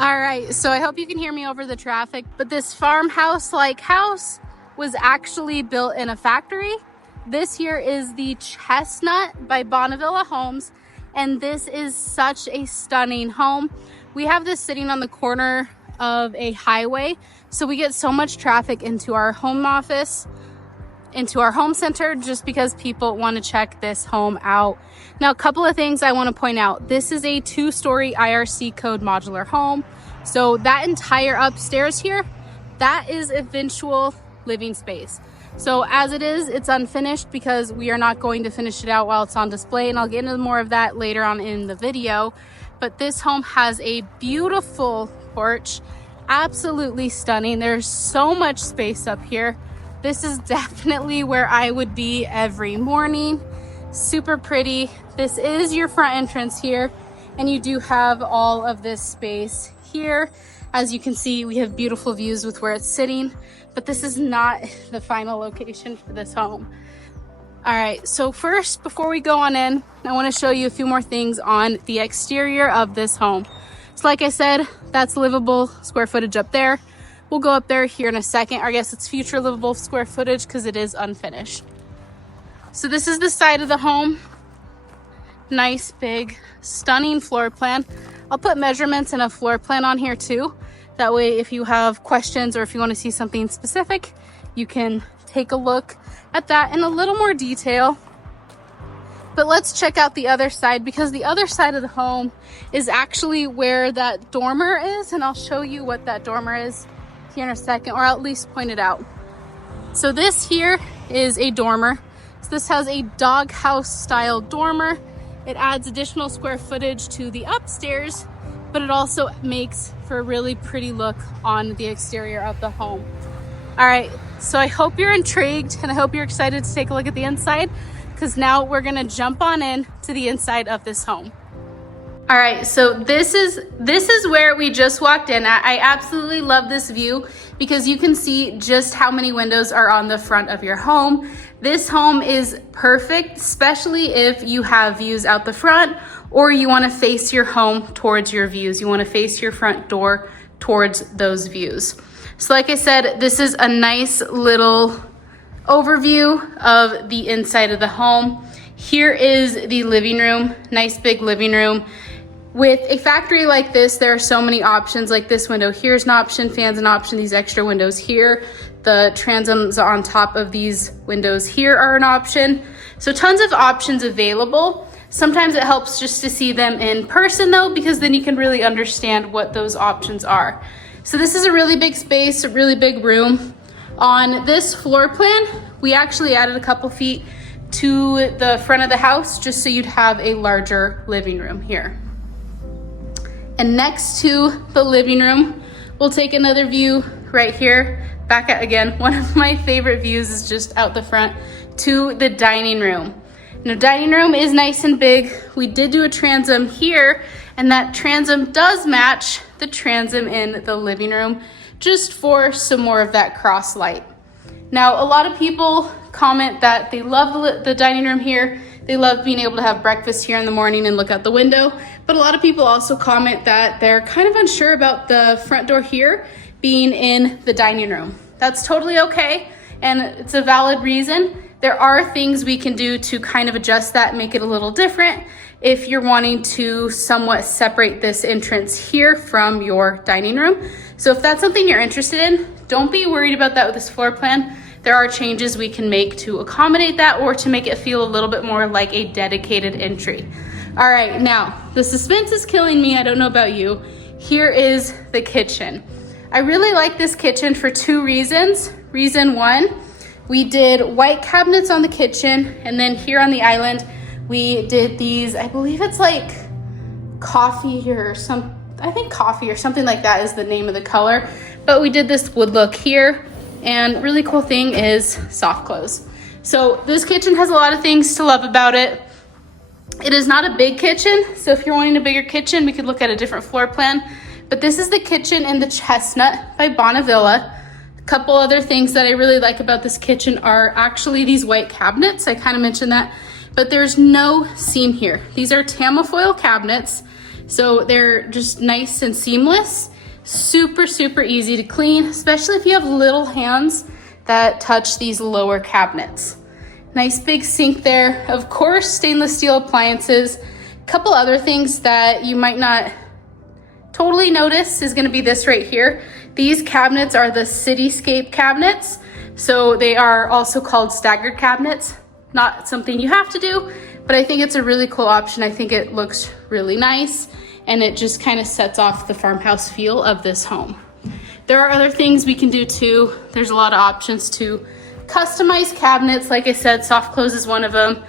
All right, so I hope you can hear me over the traffic, but this farmhouse-like house was actually built in a factory. This here is the Chestnut by BonnaVilla Homes, and this is such a stunning home. We have this sitting on the corner of a highway, so we get so much traffic into our home office, into our home center, just because people want to check this home out. Now, a couple of things I want to point out. This is a 2-story IRC code modular home. So that entire upstairs here, that is eventual living space. So as it is, it's unfinished because we are not going to finish it out while it's on display, and I'll get into more of that later on in the video. But this home has a beautiful porch, absolutely stunning. There's so much space up here. This is definitely where I would be every morning. Super pretty. This is your front entrance here, and you do have all of this space here. As you can see, we have beautiful views with where it's sitting, but this is not the final location for this home. All right, so first, before we go on in, I want to show you a few more things on the exterior of this home. So like I said, that's livable square footage up there. We'll go up there here in a second. I guess it's future livable square footage because it is unfinished. So this is the side of the home. Nice, big, stunning floor plan. I'll put measurements and a floor plan on here too. That way, if you have questions or if you want to see something specific, you can take a look at that in a little more detail. But let's check out the other side, because the other side of the home is actually where that dormer is, and I'll show you what that dormer is here in a second, or I'll at least point it out. So this here is a dormer. So this has a doghouse style dormer. It adds additional square footage to the upstairs, but it also makes for a really pretty look on the exterior of the home. All right, so I hope you're intrigued and I hope you're excited to take a look at the inside, because now we're gonna jump on in to the inside of this home. All right, so this is where we just walked in. I absolutely love this view because you can see just how many windows are on the front of your home. This home is perfect, especially if you have views out the front or you want to face your home towards your views. You want to face your front door towards those views. So like I said, this is a nice little overview of the inside of the home. Here is the living room, nice big living room. With a factory like this, there are so many options. Like this window here is an option, fans an option, these extra windows here. The transoms on top of these windows here are an option. So tons of options available. Sometimes it helps just to see them in person though, because then you can really understand what those options are. So this is a really big space, a really big room. On this floor plan, we actually added a couple feet to the front of the house just so you'd have a larger living room here. And next to the living room, we'll take another view right here. Back at, again, one of my favorite views is just out the front to the dining room. Now, dining room is nice and big. We did do a transom here, and that transom does match the transom in the living room, just for some more of that cross light. Now, a lot of people comment that they love the dining room here. They love being able to have breakfast here in the morning and look out the window. But a lot of people also comment that they're kind of unsure about the front door here being in the dining room. That's totally okay, and it's a valid reason. There are things we can do to kind of adjust that, make it a little different if you're wanting to somewhat separate this entrance here from your dining room. So if that's something you're interested in, don't be worried about that with this floor plan. There are changes we can make to accommodate that or to make it feel a little bit more like a dedicated entry. All right, now the suspense is killing me. I don't know about you. Here is the kitchen. I really like this kitchen for 2 reasons. Reason 1, we did white cabinets on the kitchen, and then here on the island, we did these, I believe it's like coffee or coffee or something like that is the name of the color. But we did this wood look here, and really cool thing is soft close. So this kitchen has a lot of things to love about it. It is not a big kitchen, so if you're wanting a bigger kitchen, we could look at a different floor plan. But this is the kitchen in the Chestnut by BonnaVilla. A couple other things that I really like about this kitchen are actually these white cabinets. I kind of mentioned that, but there's no seam here. These are Tamofoil cabinets. So they're just nice and seamless, super, super easy to clean, especially if you have little hands that touch these lower cabinets. Nice big sink there. Of course, stainless steel appliances. A couple other things that you might not totally notice is gonna be this right here. These cabinets are the Cityscape cabinets. So they are also called staggered cabinets. Not something you have to do, but I think it's a really cool option. I think it looks really nice and it just kind of sets off the farmhouse feel of this home. There are other things we can do too. There's a lot of options to customize cabinets. Like I said, soft close is one of them.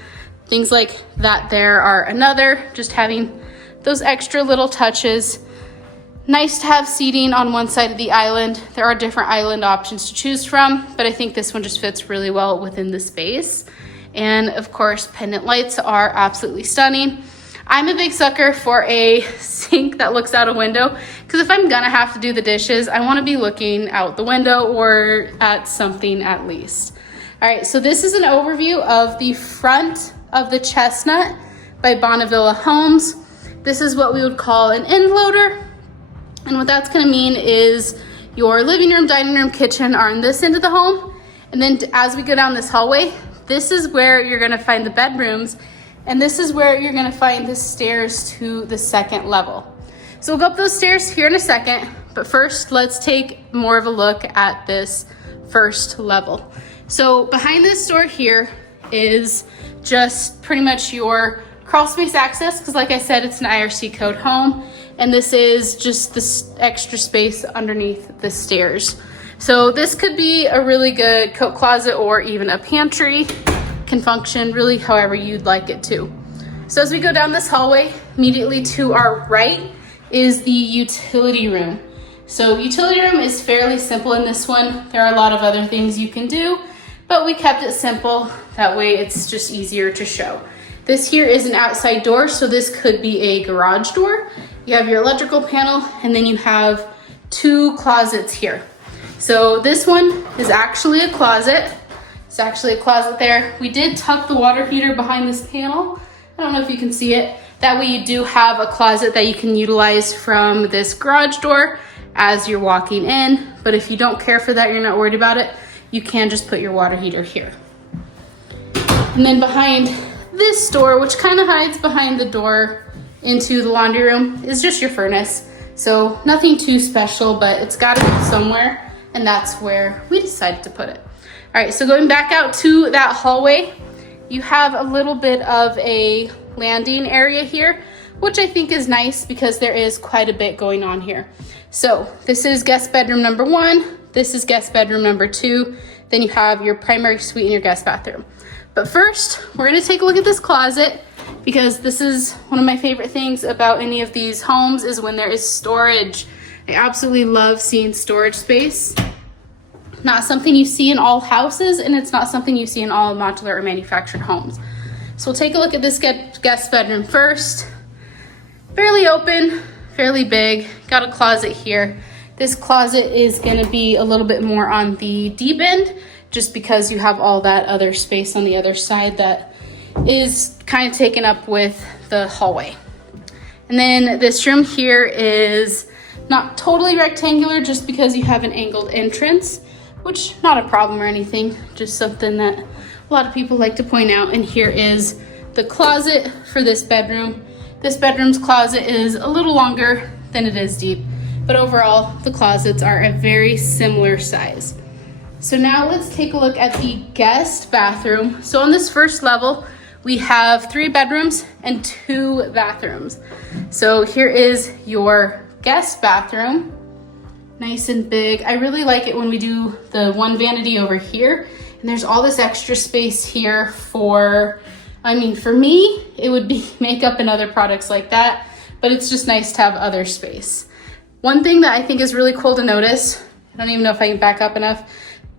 Things like that there are another, just having those extra little touches. Nice to have seating on one side of the island. There are different island options to choose from, but I think this one just fits really well within the space. And of course, pendant lights are absolutely stunning. I'm a big sucker for a sink that looks out a window, because if I'm gonna have to do the dishes, I wanna be looking out the window or at something at least. All right, so this is an overview of the front of the Chestnut by BonnaVilla Homes. This is what we would call an end loader. And what that's gonna mean is your living room, dining room, kitchen are on this end of the home. And then as we go down this hallway, this is where you're gonna find the bedrooms, and this is where you're gonna find the stairs to the second level. So we'll go up those stairs here in a second, but first let's take more of a look at this first level. So behind this door here is just pretty much your crawl space access, because like I said, it's an IRC code home, and this is just this extra space underneath the stairs. So this could be a really good coat closet or even a pantry. Can function really however you'd like it to. So as we go down this hallway, immediately to our right is the utility room. So utility room is fairly simple in this one. There are a lot of other things you can do, but we kept it simple. That way it's just easier to show. This here is an outside door, so this could be a garage door. You have your electrical panel, and then you have two closets here. So this one is actually a closet. It's actually a closet there. We did tuck the water heater behind this panel. I don't know if you can see it. That way you do have a closet that you can utilize from this garage door as you're walking in. But if you don't care for that, you're not worried about it, you can just put your water heater here. And then behind this door, which kind of hides behind the door into the laundry room, is just your furnace. So nothing too special, but it's gotta be somewhere, and that's where we decided to put it. All right, so going back out to that hallway, you have a little bit of a landing area here, which I think is nice because there is quite a bit going on here. So this is guest bedroom number 1, this is guest bedroom number 2, then you have your primary suite and your guest bathroom. But first, we're gonna take a look at this closet, because this is one of my favorite things about any of these homes is when there is storage. I absolutely love seeing storage space. Not something you see in all houses, and it's not something you see in all modular or manufactured homes. So we'll take a look at this guest bedroom first. Fairly open, fairly big, got a closet here. This closet is gonna be a little bit more on the deep end, just because you have all that other space on the other side that is kind of taken up with the hallway. And then this room here is not totally rectangular, just because you have an angled entrance, which not a problem or anything, just something that a lot of people like to point out. And here is the closet for this bedroom. This bedroom's closet is a little longer than it is deep, but overall the closets are a very similar size. So now let's take a look at the guest bathroom. So on this first level, we have 3 bedrooms and 2 bathrooms. So here is your guest bathroom. Nice and big. I really like it when we do the one vanity over here, and there's all this extra space here for, for me, it would be makeup and other products like that, but it's just nice to have other space. One thing that I think is really cool to notice, I don't even know if I can back up enough,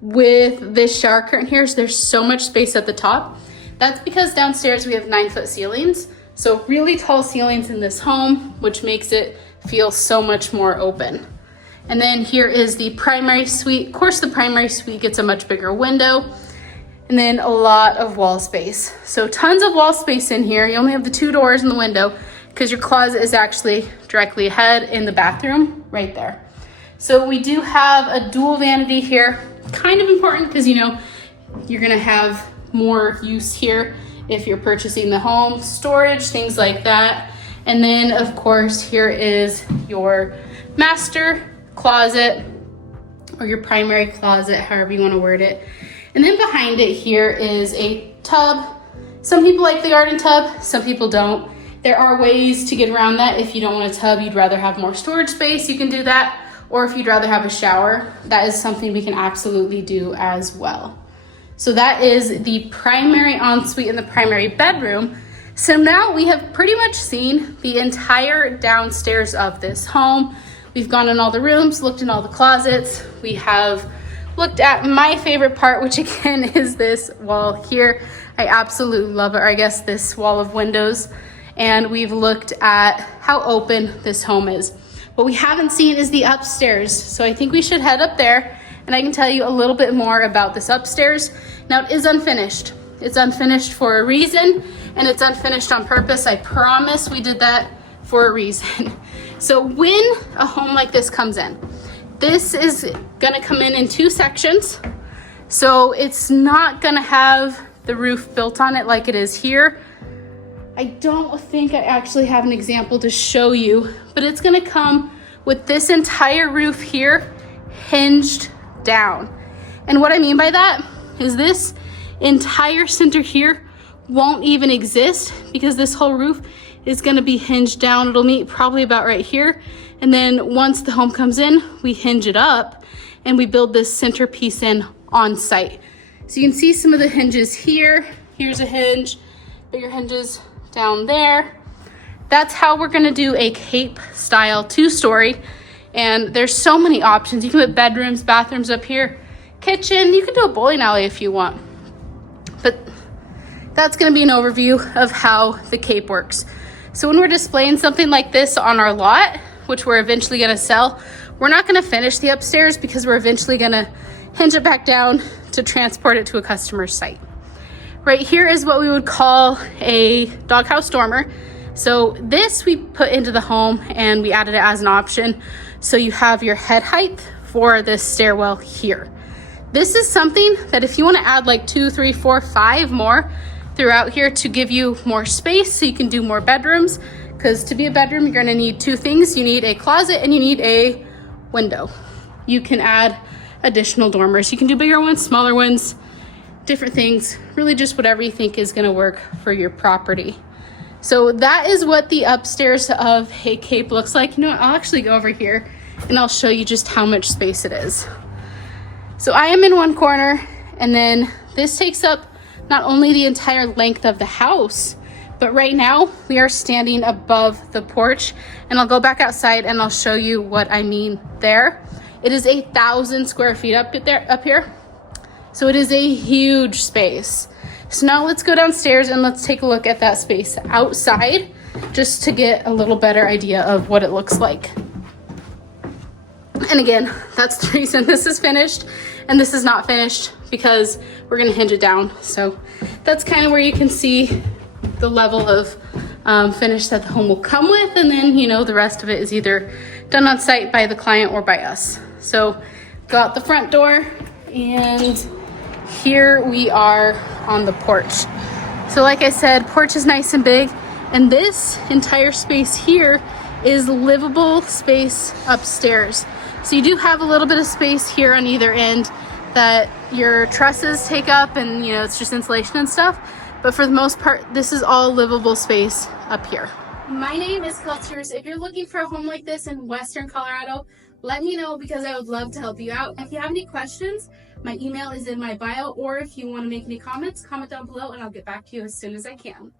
with this shower curtain here, is there's so much space at the top. That's because downstairs we have 9-foot ceilings, so really tall ceilings in this home, which makes it feel so much more open. And then here is the primary suite. Of course, the primary suite gets a much bigger window, and then a lot of wall space. So tons of wall space in here. You only have the 2 doors and the window, because your closet is actually directly ahead in the bathroom right there. So we do have a dual vanity here, kind of important because you know you're gonna have more use here if you're purchasing the home, storage, things like that. And then of course here is your master closet or your primary closet, however you want to word it. And then behind it here is a tub. Some people like the garden tub, some people don't. There are ways to get around that. If you don't want a tub, you'd rather have more storage space, you can do that. Or if you'd rather have a shower, that is something we can absolutely do as well. So that is the primary ensuite and the primary bedroom. So now we have pretty much seen the entire downstairs of this home. We've gone in all the rooms, looked in all the closets. We have looked at my favorite part, which again is this wall here. I absolutely love it, or I guess this wall of windows. And we've looked at how open this home is. What we haven't seen is the upstairs. So I think we should head up there and I can tell you a little bit more about this upstairs. Now it is unfinished. It's unfinished for a reason and it's unfinished on purpose. I promise we did that for a reason. So when a home like this comes in, this is gonna come in 2 sections. So it's not gonna have the roof built on it like it is here. I don't think I actually have an example to show you, but it's gonna come with this entire roof here hinged down. And what I mean by that is this entire center here won't even exist because this whole roof is gonna be hinged down. It'll meet probably about right here. And then once the home comes in, we hinge it up and we build this centerpiece in on site. So you can see some of the hinges here. Here's a hinge, bigger hinges down there. That's how we're gonna do a cape style 2-story. And there's so many options. You can put bedrooms, bathrooms up here, kitchen. You can do a bowling alley if you want. But that's gonna be an overview of how the cape works. So when we're displaying something like this on our lot, which we're eventually gonna sell, we're not gonna finish the upstairs because we're eventually gonna hinge it back down to transport it to a customer's site. Right here is what we would call a doghouse dormer. So this we put into the home and we added it as an option. So you have your head height for this stairwell here. This is something that if you wanna add like 2, 3, 4, 5 more throughout here to give you more space so you can do more bedrooms, because to be a bedroom, you're gonna need 2 things. You need a closet and you need a window. You can add additional dormers. You can do bigger ones, smaller ones, different things, really just whatever you think is gonna work for your property. So that is what the upstairs of a cape looks like. You know what, I'll actually go over here and I'll show you just how much space it is. So I am in one corner and then this takes up not only the entire length of the house, but right now we are standing above the porch and I'll go back outside and I'll show you what I mean there. It is 1,000 square feet up here. So it is a huge space. So now let's go downstairs and let's take a look at that space outside just to get a little better idea of what it looks like. And again, that's the reason this is finished and this is not finished, because we're gonna hinge it down. So that's kind of where you can see the level of finish that the home will come with, and then you know the rest of it is either done on site by the client or by us. So go out the front door and here we are on the porch. So like I said, porch is nice and big, and this entire space here is livable space upstairs. So you do have a little bit of space here on either end that your trusses take up, and you know it's just insulation and stuff. But for the most part, this is all livable space up here. My name is Cultures. If you're looking for a home like this in Western Colorado, let me know because I would love to help you out. If you have any questions, my email is in my bio, or if you want to make any comments, comment down below and I'll get back to you as soon as I can.